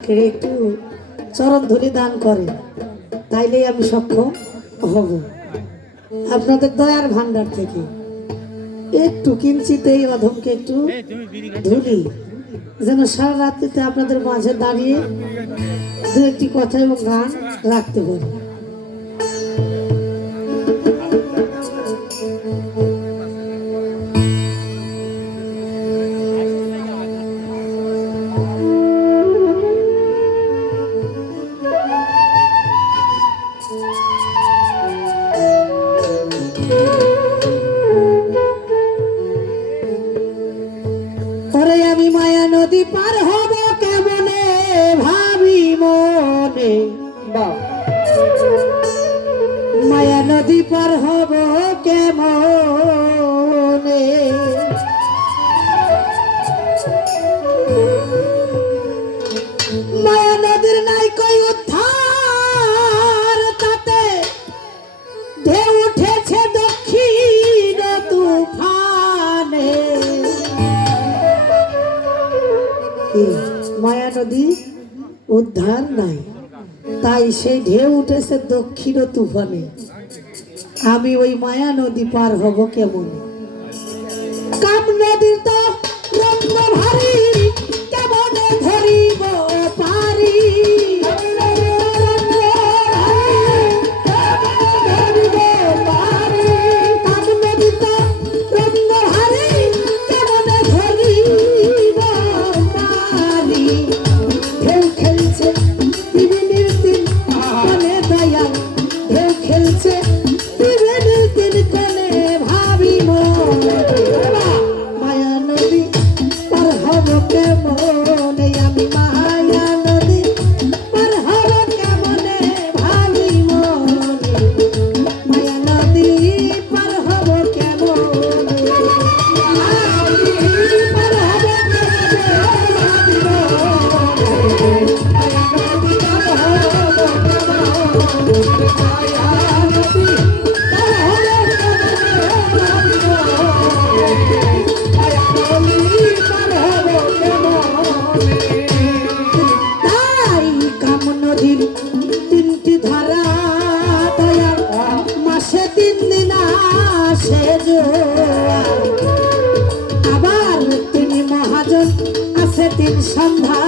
একটু চরণ ধরে দান করে, তাইলেই আমি সক্ষম হব। আপনাদের দয়ার ভান্ডার থেকে একটু কিঞ্চিত এই অধমকে একটু ধুলি, যেন সারা রাত্রিতে আপনাদের মাঝে দাঁড়িয়ে দু একটি কথা এবং গান রাখতে পারি। যদি উদ্ধার নাই, তাই সেই ঢেউ উঠেছে দক্ষিণ তুফানে। আমি ওই মায়া নদী পার হব কেমন? কাম নদী কেমন 한다.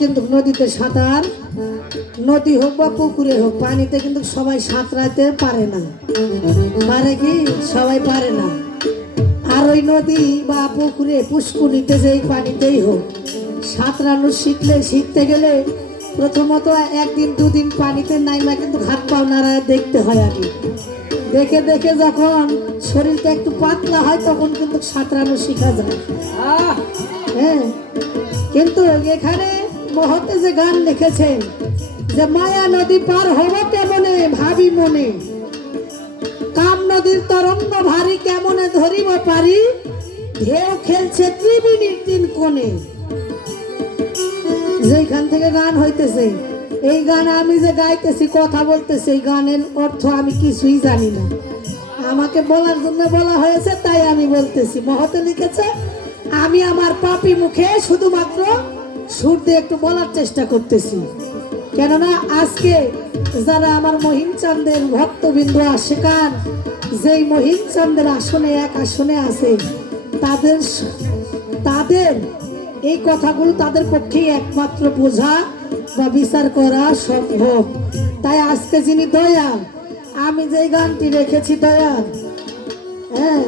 কিন্তু নদীতে সাঁতার নদী হোক বা পুকুরে হোক পানিতে কিন্তু সবাই সাঁতরাতে পারে না। পারে কি? সবাই পারে না। আর ওই নদী বা পুকুরে পুষ্কুনিতে যেই পানিতেই হোক সাঁতরানো শিখলে শিখতে গেলে প্রথমত একদিন দুদিন পানিতে নাইমা কিন্তু হাত পাও নাড়ায় দেখতে হয় আগে। দেখে দেখে যখন শরীরটা একটু পাতলা হয় তখন কিন্তু সাঁতরানো শেখা যায়। হ্যাঁ কিন্তু এখানে মহতে যে গান লিখেছেন যে মায়া নদী পার হব কেমনে ভাবি মনে? কাম নদীর তরঙ্গ ভারী কেমনে ধরিব পারি? ঢেউ খেলছে ত্রিবেণীর তিন কোণে। যেখান থেকে গান হইতেছে, এই গান আমি যে গাইতেছি, কথা বলতেছি, এই গানের অর্থ আমি কিছুই জানি না। আমাকে বলার জন্য বলা হয়েছে, তাই আমি বলতেছি। মহতে লিখেছে, আমি আমার পাপি মুখে শুধুমাত্র সুর দিয়ে একটু বলার চেষ্টা করতেছি। কেননা আজকে যারা আমার মহিম চান্দের ভক্তবিন্দু আশেকান যেই মহিম চান্দের আসনে এক আসনে আছে, তাদের তাদের এই কথাগুলো তাদের পক্ষেই একমাত্র বোঝা বা বিচার করা সম্ভব। তাই আজকে যিনি দয়াল, আমি যে গানটি রেখেছি দয়াল হ্যাঁ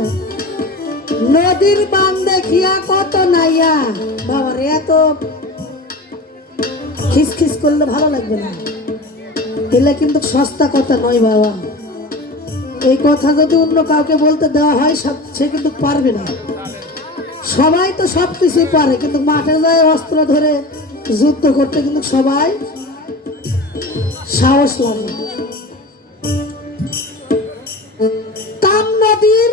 নদীর বান দেখিয়া কত নাইয়া, বাবার এত খিসখিস করলে ভালো লাগবে না। এলে কিন্তু সস্তা কথা নয় বাবা। এই কথা যদি অন্য কাউকে বলতে দেওয়া হয় সব- সে কিন্তু পারবে না। সবাই তো সব কিছুই পারে, কিন্তু মাঠে যায় অস্ত্র ধরে যুদ্ধ করতে কিন্তু সবাই সাহস লাগে। কাম নদীর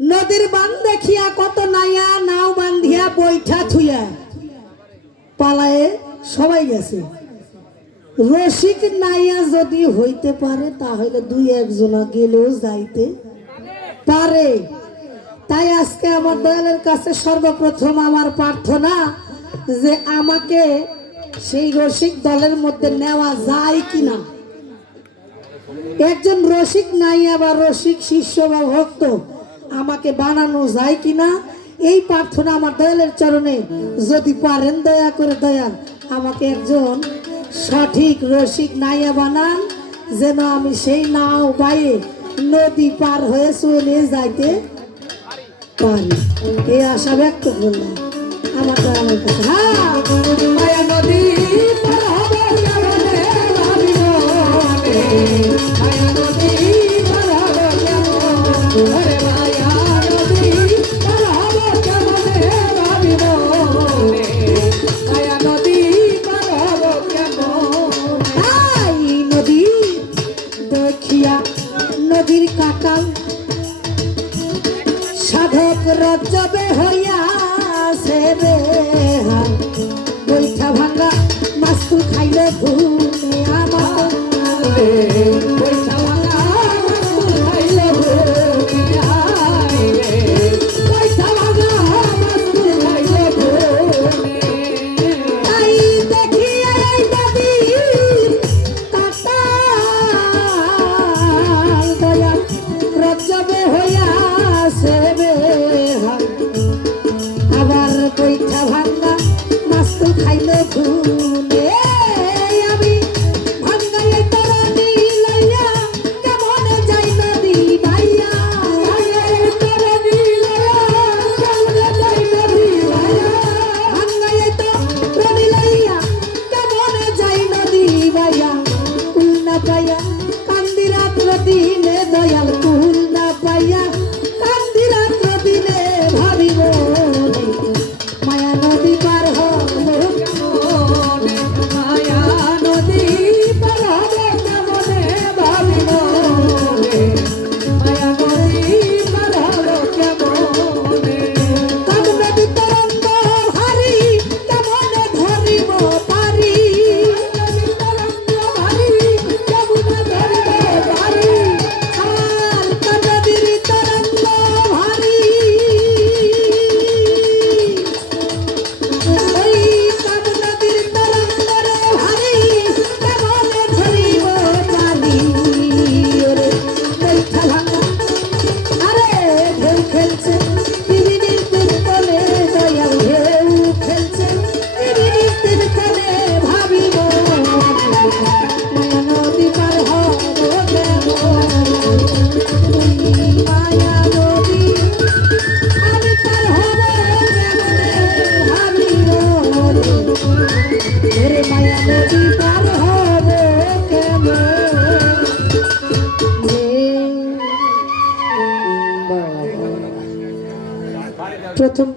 নদীর বান দেখিয়া কত নাইয়া, নাও বান্ধিয়া বৈঠা থুইয়া। সবাই গেছে। রসিক নাইয়া যদি হইতে পারে, তাহলে দুই একজনা গেলেও যাইতে পারে। তাই আজকে আমার দয়ালের কাছে সর্বপ্রথম আমার প্রার্থনা যে আমাকে সেই রসিক দলের মধ্যে নেওয়া যায় কিনা। একজন রসিক নাইয়া বা রসিক শিষ্য বা ভক্ত আমাকে বানানো যায় কিনা, এই প্রার্থনা আমার দয়ালের চরণে যদি পারেন, দয়া করে দয়াল আমাকে একজন সঠিক রসিক নাইয়া বানান, যেন আমি সেই নাও বাইয়ে নদী পার হয়ে চলে যাইতে পারি। এই আশা ব্যক্ত করলাম। আমার দয়ালের কাছে। হ্যাঁ নদী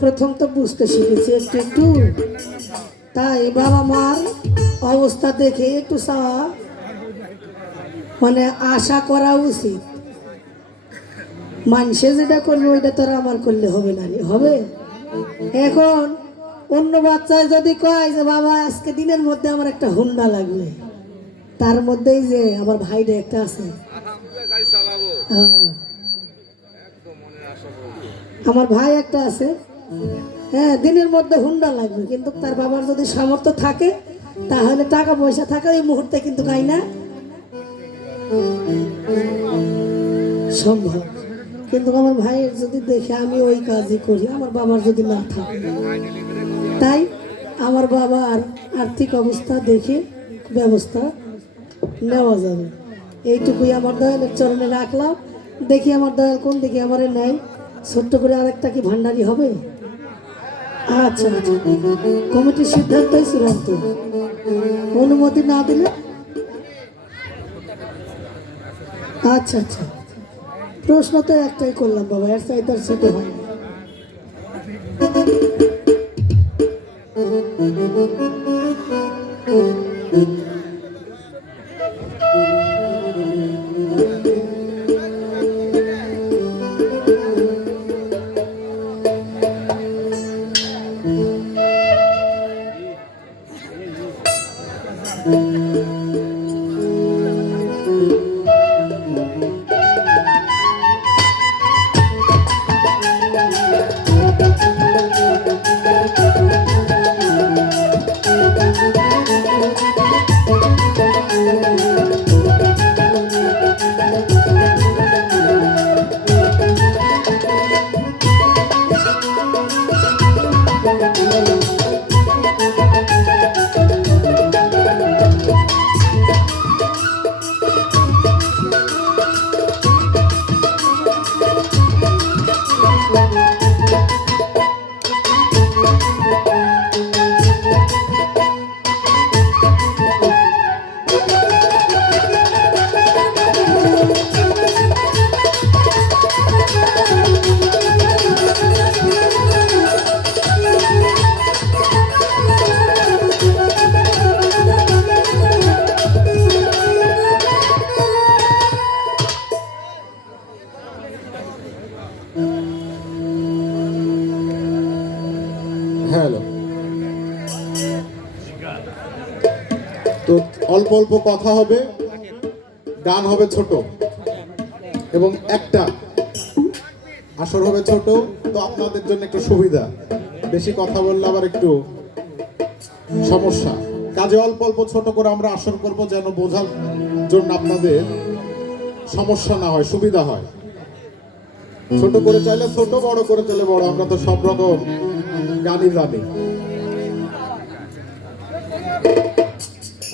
প্রথম তো বুঝতে শিখেছি একটু একটু। তাই বাবা মার অবস্থা দেখে একটু চাওয়া মানে আশা করা উচিত। মানুষে যেটা করবে ওইটা তো আর আমার করলে হবে না হবে? এখন অন্য বাচ্চায় যদি কয় যে বাবা আজকে দিনের মধ্যে আমার একটা হুন্ডা লাগবে। তার মধ্যেই যে আমার ভাইটা একটা আছে। হ্যাঁ। আমার ভাই একটা আছে। হ্যাঁ দিনের মধ্যে হুন্ডা লাগবে, কিন্তু তার বাবার যদি সামর্থ্য থাকে, তাহলে টাকা পয়সা থাকে ওই মুহূর্তে কিন্তু গাই না। সম্ভব। কিন্তু আমার ভাইয়ের যদি দেখে আমি ওই কাজই করি, আমার বাবার যদি না থাকে, তাই আমার বাবার আর্থিক অবস্থা দেখে ব্যবস্থা নেওয়া যাবে। এইটুকুই আমার দয়ালের চরণে রাখলাম। দেখি আমার দয়াল কোন দিকে আমারে নেয়। ছোট্ট করে আরেকটা কি ভান্ডারি হবে? আচ্ছা আচ্ছা। কমিটির সিদ্ধান্তই চূড়ান্ত। অনুমতি না দিলে? আচ্ছা আচ্ছা। প্রশ্ন তো একটাই করলাম, বাবা। এর চাইতে আর ছোট হয় অল্প কথা হবে গান হবে ছোট। এবং একটা আসর হবে ছোট। তো আপনাদের জন্য একটু সুবিধা। বেশি কথা বললে আবার একটু সমস্যা। কাজে অল্প অল্প ছোট করে আমরা আসর করব যেন বোঝার জন্য আপনাদের সমস্যা না হয়, সুবিধা হয়। ছোট করে চাইলে ছোট, বড় করে চাইলে বড়। আমরা তো সব রকম গানই জানি।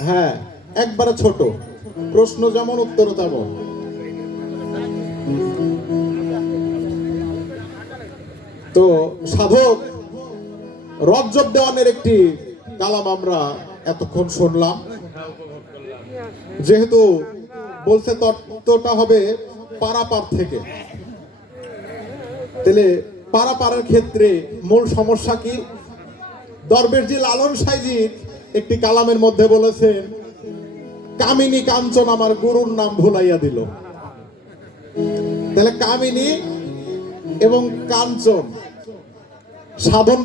হ্যাঁ। একবারে ছোট। প্রশ্ন যেমন, উত্তর তেমন। তো সাধক, রজ্জব দেওয়ানের একটি কালাম আমরা এতক্ষণ শুনলাম। যেহেতু বলছে তত্ত্বটা হবে পারাপার থেকে। তাহলে পারাপারের ক্ষেত্রে মূল সমস্যা কি? দরবেশজি লালন সাইজি একটি কালামের মধ্যে বলেছেন কামিনী কাঞ্চন আমার গুরুর নাম ভুলাইয়া দিল। তাহলে কামিনী এবং কাঞ্চন সাধন